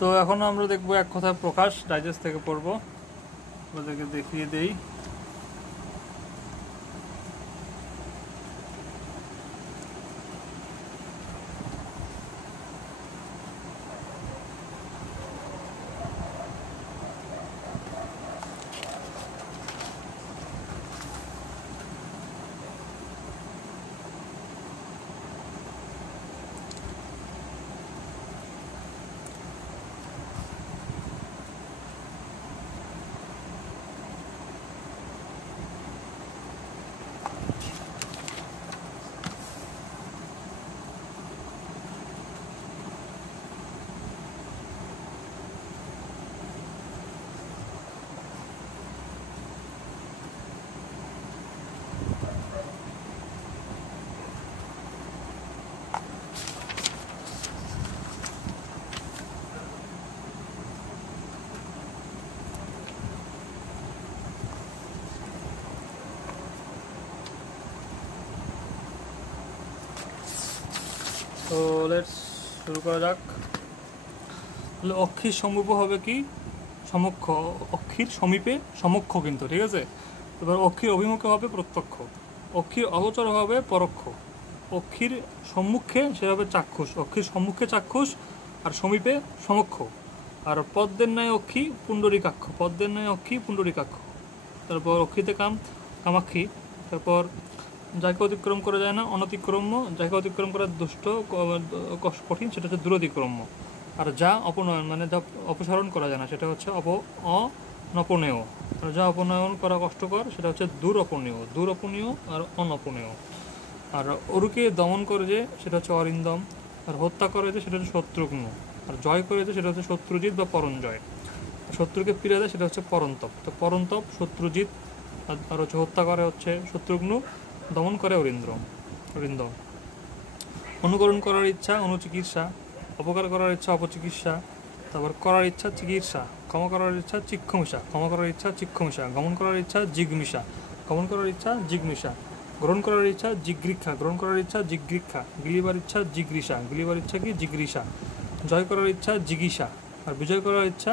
তো এখন আমরা দেখবো এক কথায় প্রকাশ, ডাইজেস্ট থেকে পড়বো, ওদেরকে দেখিয়ে দেই। তো লেটস শুরু করা যাক। তাহলে অক্ষির সমীপ হবে কি সমক্ষ, অক্ষির সমীপে সমক্ষ কিন্তু, ঠিক আছে। এবার অক্ষির অভিমুখে হবে প্রত্যক্ষ, অক্ষির অগোচর হবে পরোক্ষ, অক্ষির সম্মুখে সে হবে চাক্ষুষ, অক্ষির সম্মুখে চাক্ষুষ আর সমীপে সমক্ষ। আর পদ্মের ন্যায় অক্ষি পুণ্ডরীকাক্ষ, পদ্মের ন্যায় অক্ষি পুণ্ডরীকাক্ষ। তারপর অক্ষিতে কামাক্ষী। তারপর যাকে অতিক্রম করা যায় না অনতিক্রম্য, যাকে অতিক্রম করা দুষ্ট কঠিন সেটা হচ্ছে দূরতিক্রম্য। আর যা অপনয়ন মানে যা অপসারণ করা যায় না সেটা হচ্ছে অনপনেয়। আর যা অপনয়ন করা কষ্টকর সেটা হচ্ছে দূরপনীয় আর অনপনেয়। আর অরুকে দমন করে যে সেটা হচ্ছে অরিন্দম, আর হত্যা করে যে সেটা হচ্ছে শত্রুঘ্ন, আর জয় করে যে সেটা হচ্ছে শত্রুজিৎ বা পরঞ্জয়। শত্রুকে ফিরে দেয় সেটা হচ্ছে পরন্তপ। তো পরন্তপ শত্রুজিৎ, আর হচ্ছে হত্যা করে হচ্ছে শত্রুঘ্ন, দমন করে অরিন্দম। অনুকরণ করার ইচ্ছা অনুচিকিৎসা, অপকার করার ইচ্ছা অপচিকিৎসা, তারপর করার ইচ্ছা চিকিৎসা, ক্ষমা করার ইচ্ছা চিক্ষমিষা, ক্ষমা করার ইচ্ছা চিক্ষমিষা, গমন করার ইচ্ছা জিগমিষা, গমন করার ইচ্ছা জিগমিষা, গ্রহণ করার ইচ্ছা জিগৃক্ষা, গ্রহণ করার ইচ্ছা জিগৃক্ষা, গিলিবার ইচ্ছা জিগৃষা, গিলিবার ইচ্ছা কি জিগৃষা, জয় করার ইচ্ছা জিগীষা, আর বিজয় করার ইচ্ছা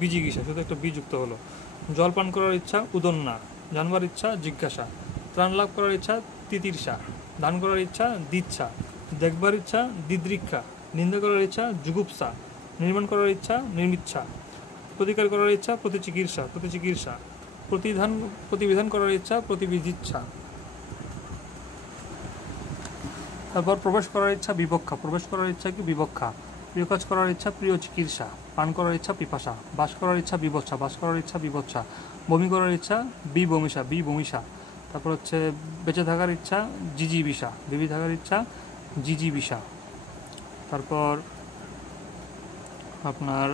বিজিগীষা, শুধু একটা বিযুক্ত হলো। জল পান করার ইচ্ছা উদন্না, জানবার ইচ্ছা জিজ্ঞাসা, ত্রাণ লাভ করার ইচ্ছা তিতির্ষা, দান করার ইচ্ছা দিচ্ছা, দেখবার ইচ্ছা দিদৃক্ষা, নিন্দা করার ইচ্ছা জুগুপ্সা, নির্মাণ করার ইচ্ছা নির্মিচ্ছা, প্রতিকার করার ইচ্ছা প্রতিচিকিৎসা, প্রতিবিধান করার ইচ্ছা প্রতিবিধিচ্ছা। তারপর প্রবেশ করার ইচ্ছা বিবক্ষা, প্রবেশ করার ইচ্ছা কি বিবক্ষা, প্রিয় কাজ করার ইচ্ছা প্রিয় চিকিৎসা, পান করার ইচ্ছা পিপাসা, বাস করার ইচ্ছা বিবচ্ছা, বাস করার ইচ্ছা বিবচ্ছা, বমি করার ইচ্ছা বিবমিষা। তারপর হচ্ছে বেঁচে থাকার ইচ্ছা জিজিবিষা, বেবি থাকার ইচ্ছা জিজিবিষা। তারপর আপনার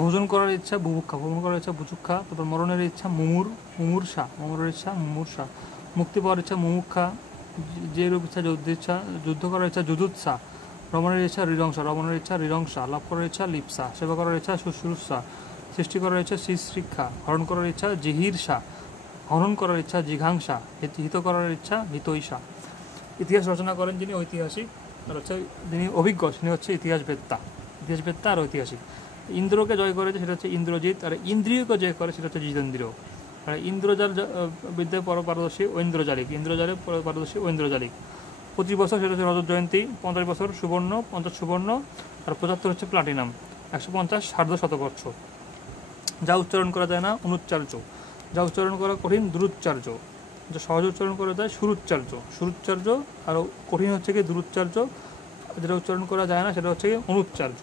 ভোজন করার ইচ্ছা বুভুক্ষা, ভ্রমণ করার ইচ্ছা বুচুক্ষা। তারপর মরণের ইচ্ছা মুমূর্ষা, মরণের ইচ্ছা মুমূর্ষা, মুক্তি পাওয়ার ইচ্ছা মুমুক্ষা, যে রূপ ইচ্ছা যুদ্ধ করার ইচ্ছা যুজুৎসা, রমণের ইচ্ছা রিরংসা, লাভ করার ইচ্ছা লিপ্সা, সেবা করার ইচ্ছা শুশ্রূষা, সৃষ্টি করার ইচ্ছা শ্রীশৃক্ষা, হরণ করার ইচ্ছা জিহির্ষা, হরণ করার ইচ্ছা জিঘাংসা, হিত করার ইচ্ছা হিতৈষা। ইতিহাস রচনা করেন যিনি ঐতিহাসিক, আর হচ্ছে যিনি অভিজ্ঞ তিনি হচ্ছে ইতিহাসবেত্তা আর ঐতিহাসিক। ইন্দ্রকে জয় করেছে সেটা হচ্ছে ইন্দ্রজিৎ, আর ইন্দ্রিয়কে জয় করে সেটা হচ্ছে জিতেন্দ্রিয়। আর ইন্দ্রজাল বিদ্যায় পারদর্শী ঐন্দ্রজালিক, ইন্দ্রজালে পারদর্শী ঐন্দ্রজালিক। 25 বছর সেটা হচ্ছে রজত জয়ন্তী, 50 বছর সুবর্ণ, 50 সুবর্ণ, আর 75 হচ্ছে প্লাটিনাম, 150 সার্ধ শতবর্ষ। যা উচ্চারণ করা যায় না অনুচ্চার্য, যা উচ্চারণ করা কঠিন দুরুচ্চার্য, যা সহজ উচ্চারণ করা যায় সুরুচ্চার্য, আর কঠিন হচ্ছে কি দুরুচ্চার্য, যেটা উচ্চারণ করা যায় না সেটা হচ্ছে কি অনুচ্চার্য।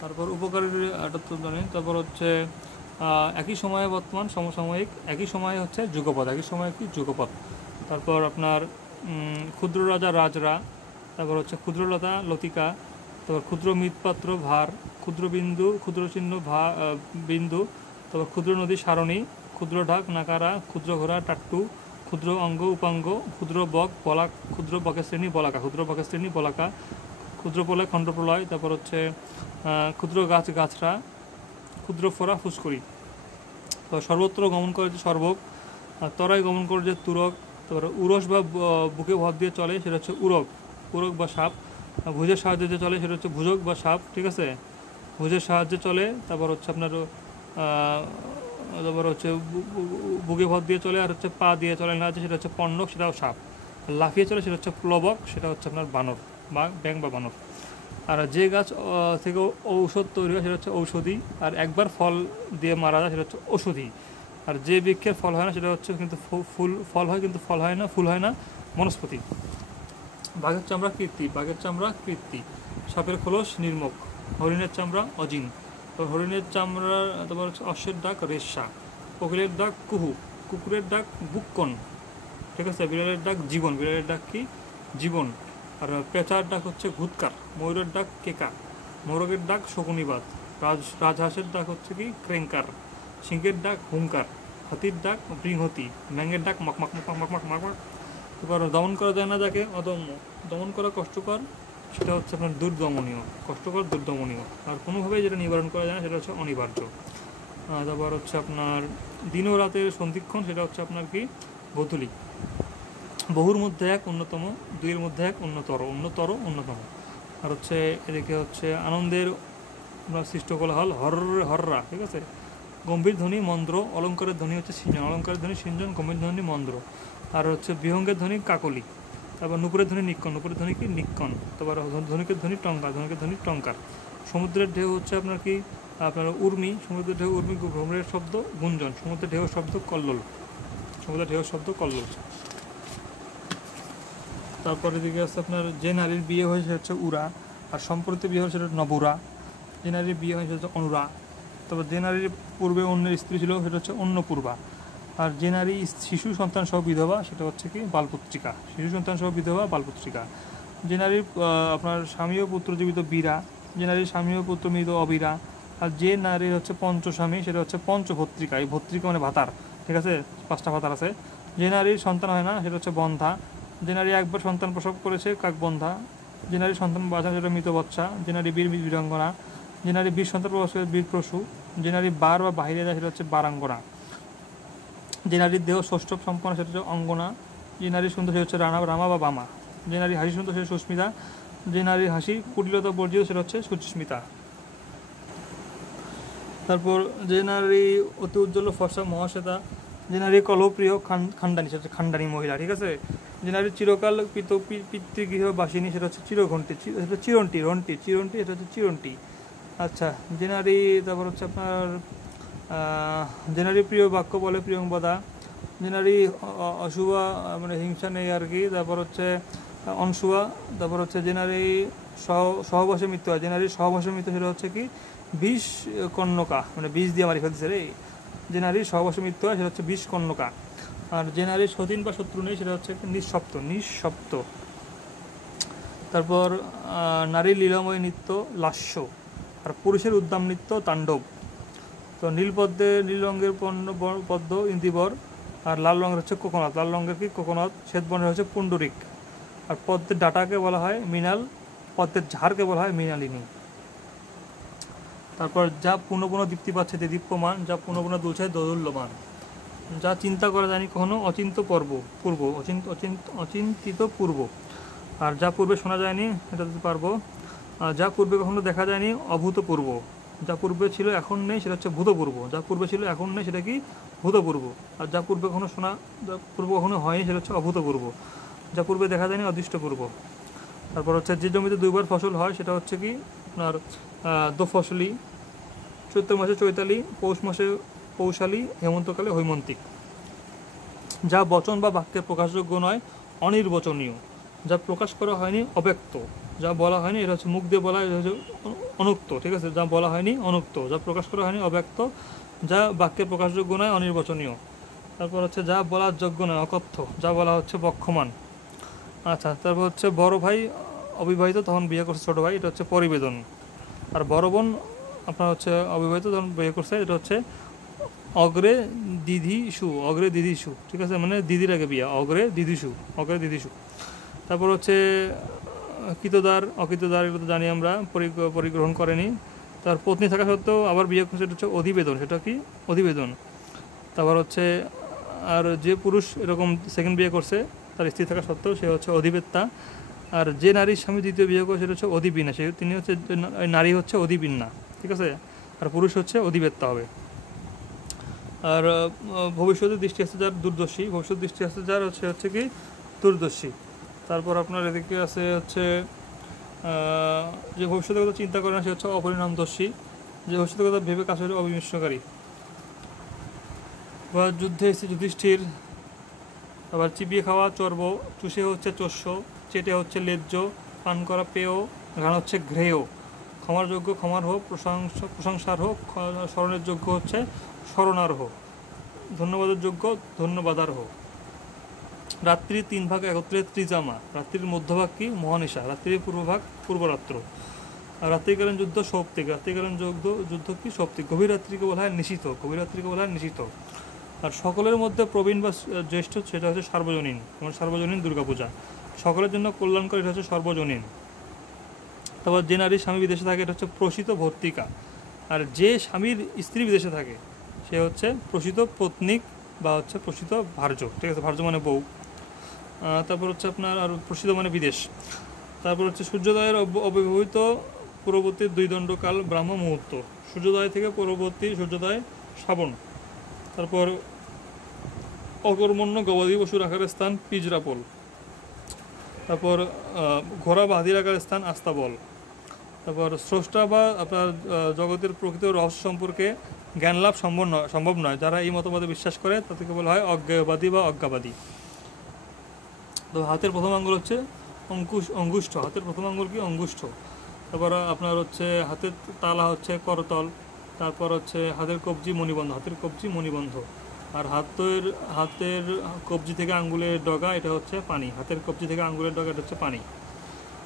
তারপর উপকারী এটা তো জানি। তারপর হচ্ছে একই সময়ে বর্তমান সমসাময়িক, একই সময়ে হচ্ছে যুগপৎ, একই সময়ে কি যুগপৎ। তারপর আপনার ক্ষুদ্র রাজা রাজরা, তারপর হচ্ছে ক্ষুদ্রলতা লতিকা, তারপর ক্ষুদ্র মৃৎপাত্র ভার, ক্ষুদ্র বিন্দু ক্ষুদ্র চিহ্ন বিন্দু, তারপর ক্ষুদ্র নদী সারণী, ক্ষুদ্র ঢাক নাকারা, ক্ষুদ্র ঘোড়া টাট্টু, ক্ষুদ্র অঙ্গ উপাঙ্গ, ক্ষুদ্র বক বলাক, ক্ষুদ্র বকের শ্রেণী বলাকা, ক্ষুদ্র প্রলয় খণ্ডপ্রলয়। তারপর হচ্ছে ক্ষুদ্র গাছরা, ক্ষুদ্র ফোরা ফুসকুড়ি। সর্বত্র গমন করে যে সর্বক, তরাই গমন করে যে তুরক। তারপরে উরস বা বুকে ভর দিয়ে চলে সেটা হচ্ছে উরক বা সাপ। আর ভুজের সাহায্যে যে চলে সেটা হচ্ছে ভুজক বা সাপ, ঠিক আছে, ভুজের সাহায্যে চলে। তারপর হচ্ছে আপনার তারপর হচ্ছে বুকে ভর দিয়ে চলে, আর হচ্ছে পা দিয়ে চলে না, সেটা হচ্ছে পণ্যক, সেটাও সাপ। লাফিয়ে চলে সেটা হচ্ছে প্লবক, সেটা হচ্ছে আপনার বানর বা ব্যাং বা বানর। আর যে গাছ থেকে ঔষধ তৈরি হয় সেটা হচ্ছে ঔষধি, আর একবার ফল দিয়ে মারা যায় সেটা হচ্ছে ওষুধি। আর যে বৃক্ষের ফল হয় না সেটা হচ্ছে কিন্তু ফল হয় কিন্তু ফল হয় না, ফুল হয় না, বনস্পতি। বাঘের চামড়া কীর্তি, বাঘের চামড়া কীর্তি। সাপের খোলস নির্মক। হরিণের চামড়া অজিন। তো হরিণের চামড়া, তারপর হচ্ছে অশ্বের ডাক রেশা। কোকিলের ডাক কুহু। কুকুরের ডাক বুক্কন, ঠিক আছে। বিড়ালের ডাক জীবন, বিড়ালের ডাক কি জীবন। আর পেঁচার ডাক হচ্ছে ঘুৎকার। ময়ূরের ডাক কেকা। মোরগের ডাক শকুনিবাদ। রাজহাঁসের ডাক হচ্ছে কি ক্রেঙ্কার। সিংহের ডাক হুঙ্কার। হাতির ডাক বৃহতি। ব্যাঙের ডাক mock mock mock mock mock mock mock. এবার দমন করা যায় না যাকে অদম্য। দমন করা কষ্টকর, সেটা হচ্ছে আপনার দুর্দমনীয়। কষ্টকর দুর্দমনীয়। আর কোনোভাবেই যেটা নিবারণ করা যায় না সেটা হচ্ছে অনিবার্য। তারপর হচ্ছে আপনার দিন ও রাতের সন্ধিক্ষণ, সেটা হচ্ছে আপনার কি গোধূলি। বহুর মধ্যে এক অন্যতম, দুইয়ের মধ্যে এক অন্যতর, অন্যতম। আর হচ্ছে এদিকে হচ্ছে আনন্দের আপনার সৃষ্ট কোলাহল হররা, ঠিক আছে। গম্ভীর ধ্বনি মন্দ্র। অলঙ্কারের ধ্বনি হচ্ছে সিঞ্জন, অলঙ্কারের ধ্বনি সিঞ্জন, গম্ভীর ধ্বনি মন্দ্র। আর হচ্ছে বিহঙ্গের ধ্বনি কাকলি। তারপর নুপুরের ধ্বনি নিক্কন, নুপুরের ধ্বনি কি নিক্কন। তারপর ধনিকের ধ্বনি টঙ্কার, ধনিকের ধ্বনি টঙ্কার। সমুদ্রের ঢেউ হচ্ছে আপনার কি আপনার উর্মি, সমুদ্রের ঢেউ উর্মি। ভ্রমরের শব্দ গুঞ্জন, সমুদ্রের ঢেউ শব্দ কল্লোল, সমুদ্রের ঢেউ শব্দ কল্লোল। তারপরে দিকে আছে আপনার যে নারীর বিয়ে হয়েছে সেটা হচ্ছে উরা, আর সম্প্রতি বিয়ে হয়েছে সেটা নবুরা। যে নারীর বিয়ে হয়েছে হচ্ছে অনুরা। তারপর যে নারীর পূর্বে অন্যের স্ত্রী ছিল সেটা হচ্ছে অন্নপূর্বা। আর যে নারী শিশু সন্তান সহ বিধবা সেটা হচ্ছে কি বালপুত্রিকা, শিশু সন্তান সহ বিধবা বালপুত্রিকা। যে নারীর আপনার স্বামী ও পুত্র জীবিত বীরা। যে নারীর স্বামী ও পুত্র মৃত অবীরা। আর যে নারীর হচ্ছে পঞ্চস্বামী সেটা হচ্ছে পঞ্চভত্রিকা। এই ভত্রিকা মানে ভাতার, ঠিক আছে, 5টা ভাতার আছে। যে নারীর সন্তান হয় না সেটা হচ্ছে বন্ধা। যে নারী একবার সন্তান প্রসব করেছে কাকবন্ধা। যে নারী সন্তান বাঁচা সেটা মৃত বচ্চা। যে নারী বীরাঙ্গনা। যে নারী বীর সন্তান প্রসব করে বীর প্রসূ। যে নারী বার বা বাহিরে যায় সেটা হচ্ছে বারাঙ্গনা। যে নারীর দেহ ষষ্ঠ সম্পন্ন সেটা হচ্ছে অঙ্গনা। যে নারীর সুন্দর সে হচ্ছে রামা বা বামা। যে নারী হাসি সুন্দর সে সুস্মিতা। যে নারীর হাসি কুটিলতা বর্জিত সেটা হচ্ছে সুস্মিতা। তারপর যে নারী অতি উজ্জ্বল ফর্সা মহাশ্বেতা। যে নারী কলহপ্রিয় খান্ডানি সেটা হচ্ছে খান্ডানি মহিলা, ঠিক আছে। যে নারী চিরকাল পিতৃগৃহ বাসিনী সেটা হচ্ছে চিরঘণ্টি, সেটা চিরন্টি রন্টি চিরন্টি, এটা হচ্ছে চিরন্টি। আচ্ছা, যে নারী তারপর হচ্ছে আপনার যে নারী প্রিয় বাক্য বলে প্রিয়ংবদা। যে নারী অশুভা মানে হিংসা নেই আর কি। তারপর হচ্ছে অনশুয়া। তারপর হচ্ছে যে নারী সহবাসে মৃত্যু হয়। যে নারী সহবাসে মৃত্যু সেটা হচ্ছে কি বিষ কন্যকা, মানে বিষ দিয়ে মারি ফেলতেছে রে। যে নারীর সহবাসে মৃত্যু হয় সেটা হচ্ছে বিষ কন্যকা। আর যে নারীর সতীন বা শত্রু নেই সেটা হচ্ছে নিঃসপ্ত। তারপর নারীর লীলাময় নৃত্য লাস্য। আর পুরুষের উদ্দাম নৃত্য তাণ্ডব। তো নীল রঙের পদ্ম ইন্দিবর। আর লাল রঙের হচ্ছে কোকোনাথ, লাল রঙের কি কোকোনাথ। শ্বেত বর্ণের হচ্ছে পুণ্ডরিক। আর পদ্মের ডাটাকে বলা হয় মৃণাল, পদ্মের ঝাড়কে বলা হয় মৃণালিনী। তারপর যা পুনঃ পুনঃ দীপ্তি পাচ্ছে দীপ্যমান, যা পুনঃ পুনঃ দুলছে দোদুল্যমান। যা চিন্তা করা যায়নি কখনো অচিন্তিত পূর্ব। আর যা পূর্বে শোনা যায়নি এটা দিতে পারবো। আর যা পূর্বে কখনো দেখা যায়নি অভূতপূর্ব। যা পূর্বে ছিল এখন নেই সেটা হচ্ছে ভূতপূর্ব। যা পূর্বে ছিল এখন নেই সেটা কি ভূতপূর্ব। আর যা পূর্বে কখনো হয়নি সেটা হচ্ছে অভূতপূর্ব। যা পূর্বে দেখা যায়নি অদৃষ্টপূর্ব। তারপর হচ্ছে যে জমিতে 2বার ফসল হয় সেটা হচ্ছে কি আপনার দোফসলি। চৈত্র মাসে চৈতালি, পৌষ মাসে পৌষালি, হেমন্তকালে হৈমন্তিক। যা বচন বা বাক্যের প্রকাশযোগ্য নয় অনির্বচনীয়। যা প্রকাশ করা হয়নি অব্যক্ত। যা বলা হয়নি এটা হচ্ছে মুখ দিয়ে বলা, এটা হচ্ছে অনুক্ত, ঠিক আছে। যা বলা হয়নি অনুক্ত, যা প্রকাশ করা হয়নি অব্যক্ত, যা বাক্যের প্রকাশযোগ্য নয় অনির্বচনীয়। তারপর হচ্ছে যা বলার যোগ্য নয় অকথ্য, যা বলা হচ্ছে বক্ষমান। আচ্ছা, তারপর হচ্ছে বড় ভাই অবিবাহিত তখন বিয়ে করছে ছোটো ভাই, এটা হচ্ছে পরিবেদন। আর বড় বোন আপনার হচ্ছে অবিবাহিত তখন বিয়ে করছে, এটা হচ্ছে অগ্রে দিদিশু, ঠিক আছে, মানে দিদির আগে বিয়া, অগ্রে দিদিশু। তারপর হচ্ছে কৃতদার অকৃতদার, এগুলো তো জানি আমরা, পরিগ্রহণ করেনি। তার পত্নী থাকা সত্ত্বেও আবার বিয়ে করছে, এটা হচ্ছে অধিবেদন, সেটা কি অধিবেদন। তারপর হচ্ছে আর যে পুরুষ এরকম সেকেন্ড বিয়ে করছে তার স্ত্রী থাকা সত্ত্বেও সে হচ্ছে অধিবেত্তা। আর যে নারীর স্বামী দ্বিতীয় বিয়ে করে সেটা হচ্ছে অধিবিন্যা, সে তিনি হচ্ছে নারী হচ্ছে অধিবিন্যা, ঠিক আছে, আর পুরুষ হচ্ছে অধিবেত্তা হবে। আর ভবিষ্যতের দৃষ্টি আছে যার দূরদর্শী, ভবিষ্যৎ দৃষ্টি আছে যার হচ্ছে কি দূরদর্শী। তারপর আপনার এদিকে আছে হচ্ছে যে ভবিষ্যতের কথা চিন্তা করে না সে হচ্ছে অপরিণামদর্শী, যে ভবিষ্যতের কথা ভেবে কাজ করে অবিমিশ্রকারী। বা যুদ্ধে এসে যুধিষ্ঠির। আবার চিবিয়ে খাওয়া চর্ব, চুষে হচ্ছে চস্য, চেটে হচ্ছে লেজ্জ, পান করা পেয়, ঘ্রাণ হচ্ছে ঘ্রেয়, ক্ষমার যোগ্য ক্ষমার হোক, প্রশংসার হোক, স্মরণের যোগ্য হচ্ছে স্মরণার হোক, ধন্যবাদের যোগ্য ধন্যবাদার হোক। রাত্রির 3 ভাগ একত্রে ত্রিজামা, রাত্রির মধ্যভাগ কি মহানিশা, রাত্রির পূর্বভাগ পূর্বরাত্র। আর রাত্রিকালীন যুদ্ধ সৌপ্তিক, রাত্রিকালীন যুদ্ধ কি সৌপ্তিক। গভীর রাত্রিকে বলা হয় নিশীথ, গভীর রাত্রিকে বলা হয় নিশীথ। আর সকলের মধ্যে প্রবীণ বা জ্যেষ্ঠ সেটা হচ্ছে সার্বজনীন, যেমন সার্বজনীন দুর্গাপূজা। সকলের জন্য কল্যাণকর এটা হচ্ছে সর্বজনীন। তারপর যে নারীর স্বামী বিদেশে থাকে এটা হচ্ছে প্রসিত ভর্তিকা। আর যে স্বামীর স্ত্রী বিদেশে থাকে সে হচ্ছে প্রসিত পত্নিক বা হচ্ছে প্রসিত ভার্য, ঠিক আছে, ভার্য মানে বউ। তারপর হচ্ছে আপনার আর প্রসিত মানে বিদেশ। তারপর হচ্ছে সূর্যোদয়ের অব্যবহিত পূর্ববর্তী 2 দণ্ডকাল ব্রাহ্ম মুহূর্ত, সূর্যোদয় থেকে পরবর্তী সূর্যোদয় শ্রাবণ। তারপর অকর্মণ্য গবাদি পশুর আকারের স্থান পিজরাপোল। তারপর ঘোড়া বা হাতির আকারের স্থান আস্তাবল। তারপর স্রষ্টা বা আপনার জগতের প্রকৃত রহস্য সম্পর্কে জ্ঞান লাভ সম্ভব নয়, যারা এই মতবাদে বিশ্বাস করে তাদেরকে বলা হয় অজ্ঞেয়বাদী বা অজ্ঞাবাদী। তো হাতের প্রথম আঙ্গুল হচ্ছে অঙ্গুষ্ঠ, হাতের প্রথম আঙ্গুল কি অঙ্গুষ্ঠ। তারপর আপনার হচ্ছে হাতের তালা হচ্ছে করতল। তারপর হচ্ছে হাতের কবজি মণিবন্ধ, হাতের কবজি মণিবন্ধ। আর হাতের কবজি থেকে আঙ্গুলের ডগা এটা হচ্ছে পানি, হাতের কবজি থেকে আঙ্গুলের ডগা এটা হচ্ছে পানি।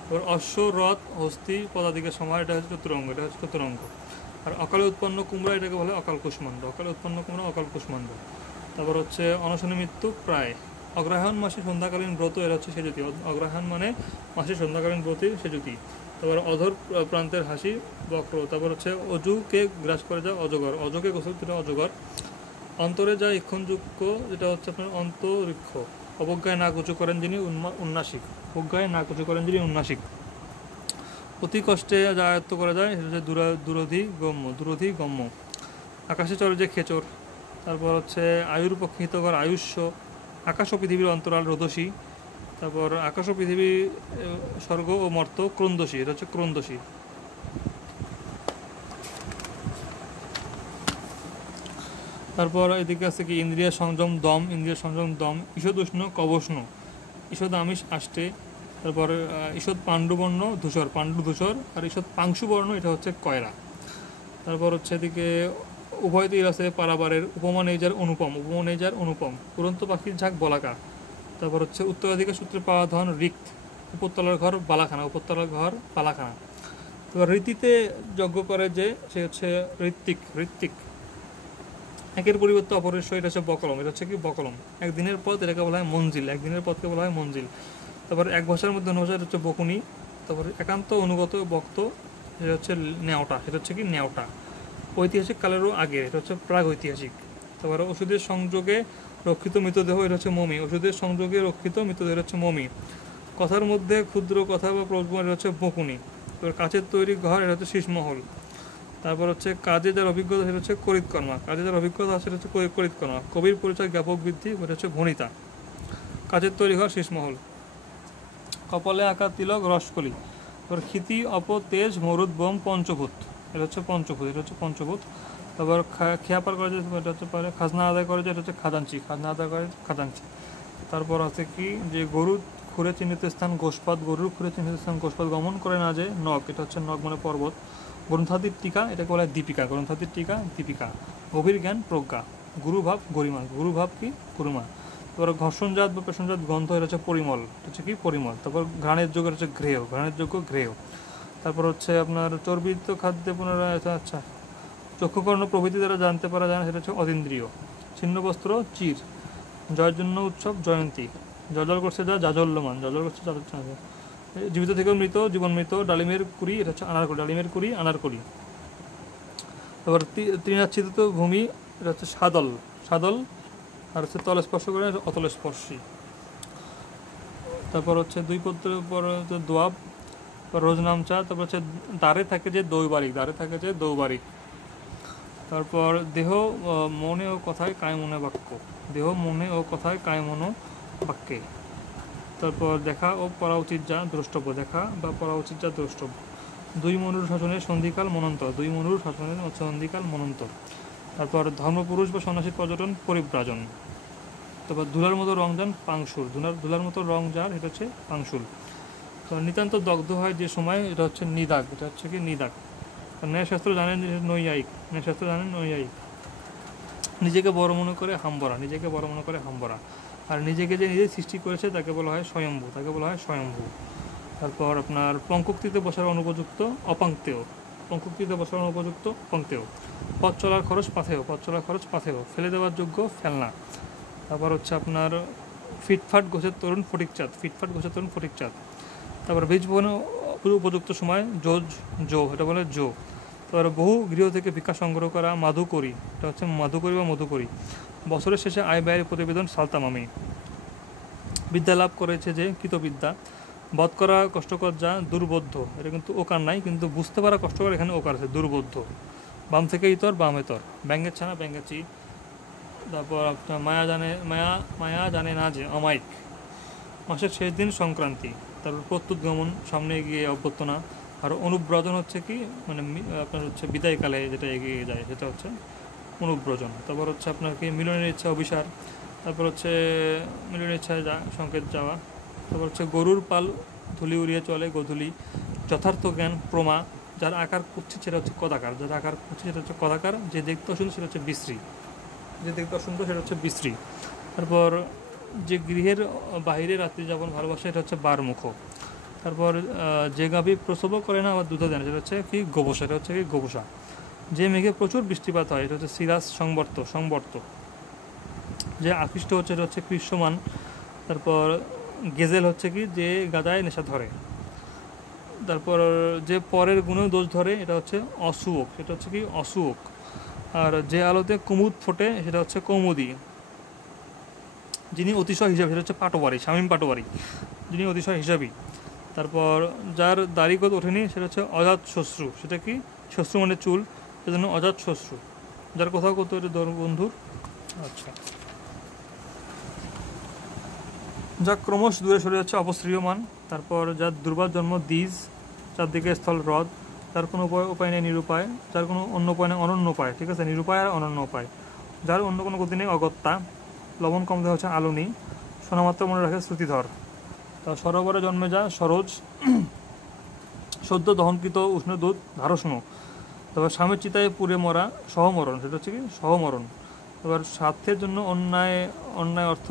তারপর অশ্ব রথ হস্তি পদাদিকের সময় এটা হচ্ছে চতুরঙ্গ, এটা হচ্ছে চতুরঙ্গ। আর অকালে উৎপন্ন কুমড়া এটাকে বলে অকাল কুষ্মাণ্ড, অকালে উৎপন্ন কুমড়া অকাল কুষ্মাণ্ড। তারপর হচ্ছে অনশনী মৃত্যু প্রায়। অগ্রহায়ণ মাসে সন্ধ্যাকালীন ব্রত এটা হচ্ছে সেজুতি, অগ্রহায়ণ মানে মাসে সন্ধ্যাকালীন ব্রতের সেজুতি। তারপর অধর প্রান্তের হাসি বক্র। তারপর হচ্ছে অজুকে গ্রাস করে যায় অজগর, অজকে গোসল যেটা অজগর। অন্তরে যায় ইক্ষণযুক্ত যেটা হচ্ছে আপনার অন্তরিক্ষ। অবজ্ঞায় নাক উঁচু করেন যিনি উন্নাসিক, অবজ্ঞায় নাক উঁচু করেন যিনি উন্নাসিক। অতি কষ্টে যা আয়ত্ত করা যায় সেটা হচ্ছে দুরধি গম্য। আকাশে চড়ে যে খেচর। তারপর হচ্ছে আয়ুর পক্ষে হিতকর আয়ুষ্য। আকাশ ও পৃথিবীর অন্তরাল রোদসী। তারপর আকাশ ও পৃথিবী স্বর্গ ও মর্ত ক্রন্দসী, এটা হচ্ছে ক্রন্দসী। তারপর এদিকে আছে কি ইন্দ্রিয় সংযম দম, ইন্দ্রিয় সংযম দম। ঈষদ উষ্ণ কবষ্ণ, ঈষদ আমিষ আষ্টে। তারপর ঈষদ পাণ্ডুবর্ণ ধূসর, পাণ্ডু ধূসর। আর ঈষদ পাংশুবর্ণ এটা হচ্ছে কয়রা। তারপর হচ্ছে এদিকে উভয় তীর আছে পারাবারের। উপমা নেই যার অনুপম, উপমা নেই যার অনুপম। উড়ন্ত পাখির ঝাঁক বলাকা। তারপর হচ্ছে উত্তরাধিকার সূত্রে পাওয়া ধন রিক্ত। উপরতলার ঘর বালাখানা, উপরতলার ঘর বালাখানা। তারপর রীতিতে যজ্ঞ করে যে সে হচ্ছে ঋত্বিক। একের পরিবর্তে অপরের এটা হচ্ছে বকলম, এটা হচ্ছে কি বকলম। একদিনের পথ এটাকে বলা হয় মঞ্জিল, একদিনের পথকে বলা হয় মঞ্জিল। তারপর এক ভাষার মধ্যে অন্য ভাষা হচ্ছে বকুনি। তারপর একান্ত অনুগত বক্ত সেটা হচ্ছে নেওটা, সেটা হচ্ছে কি নেওটা। ঐতিহাসিক কালেরও আগে এটা হচ্ছে প্রাগ ঐতিহাসিক। তারপর ওষুধের সংযোগে রক্ষিত মৃতদেহ এটা হচ্ছে মমি, ওষুধের সংযোগে রক্ষিত মৃতদেহ হচ্ছে মমি। কথার মধ্যে ক্ষুদ্র কথা বা প্রবণ এটা হচ্ছে বকুনি। তারপর কাচের তৈরি ঘর এটা হচ্ছে শীষমহল। তারপর হচ্ছে কাজে যার অভিজ্ঞতা সেটা হচ্ছে করিতকর্মা, কাজে যার অভিজ্ঞতা সেটা হচ্ছে করিতকর্মা। কবির পরিচয় জ্ঞাপক বৃদ্ধি এটা হচ্ছে ভণিতা। কাজের তৈরি ঘর শীষমহল। কপালে আঁকা তিলক রসকলি। তারপর ক্ষিতি অপতেজ মরুদ বোম পঞ্চভূত, এটা হচ্ছে পঞ্চভূত, এটা হচ্ছে পঞ্চভূত। তারপর খেয়া পার করা যায় এটা হচ্ছে পারে। খাজনা আদায় করে যায় এটা হচ্ছে খাজাঞ্চি, খাজনা আদায় করে খাজাঞ্চি। তারপর আছে কি যে গরু খুঁড়ে চিহ্নিত স্থান গোষ্পাদ, গরুর খুঁড়ে চিহ্নিত স্থান গোষ্পাদ। গমন করে না যে নখ, এটা হচ্ছে নখ মানে পর্বত। গ্রন্থাদির টিকা এটাকে বলা হয় দীপিকা, গ্রন্থাদির টিকা দীপিকা। গভীর জ্ঞান প্রজ্ঞা। গুরুভাব গরিমা, গুরুভাব কি গুরুমা। তারপর ঘর্ষণজাত বা পেষণজাত গন্ধ এটা হচ্ছে পরিমল, এটা হচ্ছে কি পরিমল। তারপর ঘ্রাণের যোগ্য এটা হচ্ছে ঘ্রেয়, ঘ্রাণের যোগ্য ঘ্রেয়। তারপর হচ্ছে আপনার চর্বিত খাদ্যে পুনরায় আচ্ছা চক্ষুকর্ণ প্রভৃতি দ্বারা জানতে পারা যায় না সেটা হচ্ছে অতীন্দ্রিয়। ছিন্ন বস্ত্র চির। জয়ের জন্য উৎসব জয়ন্তী। জজল করছে যা জাজল্যমান, জজল করছে জীবিত থেকেও মৃত, জীবন মৃত। ডালিমের কুড়ি এটা হচ্ছে আনারকলি, ডালিমের কুড়ি আনারকলি। তারপর তৃণাচ্ছিদিত ভূমি এটা হচ্ছে সাদল, সাদল। আর হচ্ছে তল স্পর্শ করে অতল স্পর্শী। তারপর হচ্ছে দুই পত্রের পর হচ্ছে দোয়াব, রোজ নামচা। তারপর হচ্ছে দ্বারে থাকে যে দৌবারিক, দ্বারে থাকে যে দৌবারিক। তারপর দেহ মনে ও কথায় কায়মনে বাক্য, দেহ মনে ও কথায় কায়মনো বাক্যে। তারপর দেখা ও পড়া উচিত যা দ্রষ্টব্য, দেখা বা পড়া উচিত যা দ্রষ্টব্য। দুই মনুর শাসনের সন্ধিকাল মনন্তর, দুই মনুর শাসনের সন্ধিকাল মনন্তর। তারপর ধর্মপুরুষ বা সন্ন্যাসীর পর্যটন পরিব্রাজন। তারপর ধুলার মতো রং যান পাংশুল, ধুলার মতো রং যার এটা হচ্ছে পাংশুল। তো নিতান্ত দগ্ধ হয় যে সময় এটা হচ্ছে নিদাগ, এটা হচ্ছে কি নিদাগ। ন্যায়শাস্ত্র জানেন নৈয়ায়িক, ন্যায়শাস্ত্র জানেন নৈয়ায়িক। নিজেকে বড় মনে করে হাম্বরা, নিজেকে বড় মনে করে হাম্বরা। আর নিজেকে যে নিজে সৃষ্টি করেছে তাকে বলা হয় স্বয়ম্ভু, তাকে বলা হয় স্বয়ম্ভু। তারপর আপনার পঙ্কুক্তিতে বসার অনুপযুক্ত অপাঙ্ক্তেয়, পঙ্কুক্তিতে বসার অনুপযুক্ত অপাঙ্ক্তেয়। পথ চলার খরচ পাথেয়, পথ চলার খরচ পাথেয়। ফেলে দেওয়ার যোগ্য ফেলনা। তারপর হচ্ছে আপনার ফিটফাট গোছের তরুণ ফটিকচাঁদ, ফিটফাট গোছের তরুণ ফটিকচাঁদ। তারপর বীজ বপনের উপযুক্ত সময় জোজ জো, এটা বলে জো। তারপরে বহু গৃহ থেকে ভিক্ষা সংগ্রহ করা মাধুকরী, এটা হচ্ছে মাধুকরী বা মধুকরী। বছরের শেষে আয় ব্যয়ের প্রতিবেদন সালতামামি। বিদ্যা লাভ করেছে যে কৃতবিদ্যা। বধ করা কষ্টকর যা দুর্বোধ্য, এটা কিন্তু ওকার নাই, কিন্তু বুঝতে পারা কষ্টকর, এখানে ওকার আছে দুর্বোধ্য। বাম থেকে ইতর বামে তর, ব্যাঙ্গের ছানা ব্যাঙ্গেচি। তারপর আপনার মায়া জানে না যে অমায়িক। মাসের শেষ দিন সংক্রান্তি। তারপর প্রত্যুৎ গমন, সামনে এগিয়ে অভ্যর্থনা। আর অনুব্রজন হচ্ছে কি মানে আপনার হচ্ছে বিদায়কালে যেটা এগিয়ে যায় সেটা হচ্ছে অনুব্রজন। তারপর হচ্ছে আপনার কি মিলনের ইচ্ছা অভিসার। তারপর হচ্ছে মিলনের ইচ্ছায় সংকেত যাওয়া। তারপর হচ্ছে গরুর পাল ধুলি উড়িয়ে চলে গোধূলি। যথার্থ জ্ঞান প্রমা, যার আকার করছে সেটা হচ্ছে কদাকার, যার আকার করছে সেটা হচ্ছে কদাকার। যে দেখতে অসুন্দর সেটা হচ্ছে বিশ্রী, যে দেখতে অসুন্দর সেটা হচ্ছে বিশ্রী। তারপর যে গৃহের বাহিরে রাত্রি যাপন ভালোবাসা, এটা হচ্ছে বারমুখ। তারপর যে গাভী প্রসবও করে না আবার দুধও দেয় না, সেটা হচ্ছে কি গোবসা, এটা হচ্ছে কি গোবসা। যে মেঘে প্রচুর বৃষ্টিপাত হয়, এটা হচ্ছে সিরাজ সংবর্ত। যে আকৃষ্ট হচ্ছে এটা হচ্ছে কৃষ্যমান। তারপর গেজেল হচ্ছে কি যে গাদায় নেশা ধরে। তারপর যে পরের গুণেও দোষ ধরে, এটা হচ্ছে অসুওক, সেটা হচ্ছে কি অসুওক। আর যে আলোতে কুমুদ ফোটে সেটা হচ্ছে কৌমুদী। যিনি অতিশয় হিসাবী সেটা হচ্ছে পাটোয়ারি, শামীম পাটোয়ারি, যিনি অতিশয় হিসাবী। তারপর যার দাড়িগত ওঠেনি সেটা হচ্ছে অজাত শ্বশ্রু, সেটা কি শ্বশ্রু মানে চুল, সেজন্য অজাত শ্বশ্রু। যার কোথাও করতে হচ্ছে বন্ধুর। আচ্ছা, যা ক্রমশ দূরে সরে যাচ্ছে অপশ্রিয়মান। তারপর যার দুর্বার জন্ম দ্বিজ, চারদিকে স্থল হ্রদ। যার কোনো উপায় নেই নিরুপায়, যার কোনো অন্য উপায় নেই অনন্য উপায়, ঠিক আছে, নিরুপায় আর অনন্য উপায়। যার অন্য কোনো গতি নেই অগত্যা। লবণ কম দেওয়া হচ্ছে আলুনি। শোনামাত্র মনে রাখে শ্রুতিধর। তা সরোবরে জন্মে যা সরোজ, সদ্য দহনকৃত উষ্ণ দুধ ধারষ্ণ। তারপর স্বামীর চিতায় পুড়ে মরা সহমরণ, সেটা হচ্ছে কি সহমরণ। এবার স্বার্থের জন্য অন্যায় অর্থ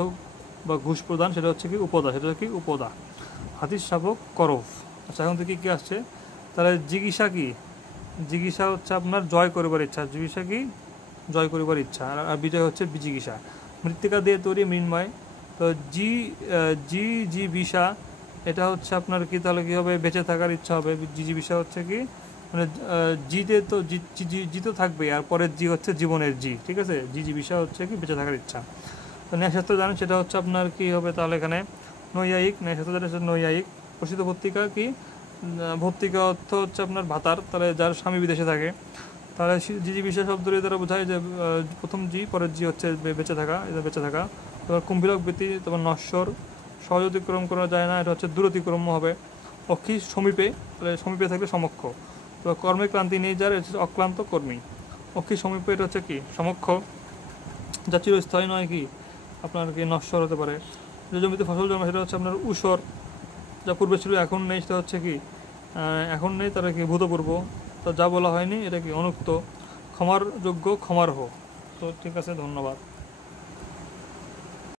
বা ঘুষ প্রদান, সেটা হচ্ছে কি উপদা, সেটা হচ্ছে কি উপদা। হাতির শাবক করভ। আচ্ছা, এখন থেকে কী আসছে তাহলে জিজ্ঞাসা কি, জিজ্ঞাসা হচ্ছে আপনার জয় করিবার ইচ্ছা, জিজ্ঞাসা কি জয় করিবার ইচ্ছা, আর বিজয় হচ্ছে বিজিগিষা। মৃত্তিকা দিয়ে তৈরি মৃন্ময়। তো জি বিষা, এটা হচ্ছে আপনার কি তাহলে কী হবে বেঁচে থাকার ইচ্ছা হবে। জি বিষা হচ্ছে কি মানে জিতে তো জি তো থাকবে, আর পরের জি হচ্ছে জীবনের জি, ঠিক আছে। জি বিষা হচ্ছে কি বেঁচে থাকার ইচ্ছা। তো ন্যায়শাস্ত্র জানেন সেটা হচ্ছে আপনার কি হবে তাহলে এখানে নৈয়ায়িক, ন্যায়শাস্ত্র জানেন সেটা নৈয়ায়িক। প্রসিদ্ধ ভর্তিকা কি, ভর্তিকা অর্থ হচ্ছে আপনার ভাতার, তাহলে যার স্বামী বিদেশে থাকে। তাহলে জি বিষয় শব্দ দ্বারা বোঝায় যে প্রথম জি পরের জি হচ্ছে বেঁচে থাকা, এটা বেঁচে থাকা। তারপর কুম্ভীরক ব্যতি, তারপর নশ্বর, সহজ অতিক্রম করা যায় না, এটা হচ্ছে দূরতিক্রম্য হবে। অক্ষী সমীপে, তাহলে সমীপে থাকলে সমক্ষ। তারপর কর্মে ক্লান্তি নেই যার, এটা হচ্ছে অক্লান্ত কর্মী। অক্ষী সমীপে, এটা হচ্ছে কি সমক্ষ। যা চিরস্থায়ী নয় কি আপনার কি নশ্বর হতে পারে। যে জমিতে ফসল জন্মে সেটা হচ্ছে আপনার উষর। যা পূর্বে ছিল এখন নেই সেটা হচ্ছে কি এখন নেই, তারা কি ভূতপূর্ব। তো যা বলা হয়নি এটা কি অনুক্ত। ক্ষমার যোগ্য ক্ষমার্হ। তো ঠিক আছে, ধন্যবাদ।